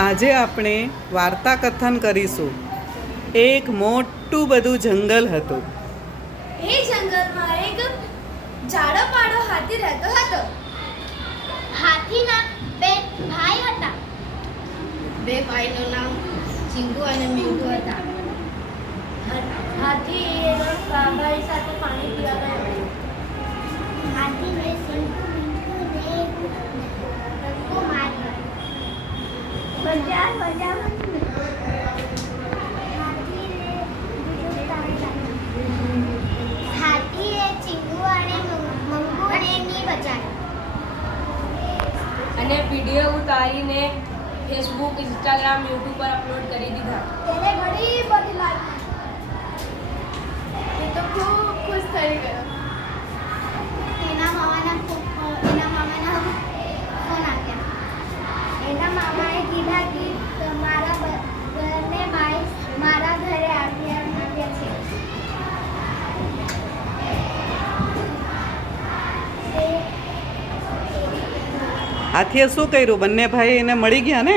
આજે આપણે વાર્તા કથન કરીશું. એક મોટું બધું જંગલ હતું. એ જંગલમાં એક જાડો પાડો હાથી રહેતો હતો. હાથીના બે ભાઈ હતા. બે ભાઈનું નામ ચિંગુ અને મિંગુ હતા. હાથી એના ભાઈ સાથે પાણી પીવા ગયો. હાથીને ચિંગુ મિંગુને ધક્કો માર્યો. હાથીએ ચિંગુ અને મંગુને ની બચાવ્યો અને વિડીયો ઉતારીને ફેસબુક, ઇન્સ્ટાગ્રામ, યુટ્યુબ પર અપલોડ કરી દીધા. તેને ઘણી બધી લાઈક એ તો ખૂબ ખુશ થઈ ગયો. એના મામાના ફોન આવ્યા. એના મામાએ કીધા કે તમારા બંને ભાઈ મારા ઘરે આવ્યા છે. હાથીએ શું કર્યું? બંને ભાઈ એને મળી ગયા ને?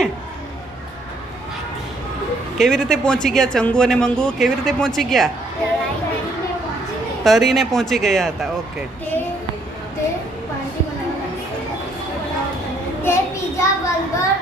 કેવી રીતે પહોંચી ગયા? ચંગુ અને મંગુ કેવી રીતે પહોંચી ગયા? તરીને પહોંચી ગયા હતા. ઓકે. તે પીઝા, બર્ગર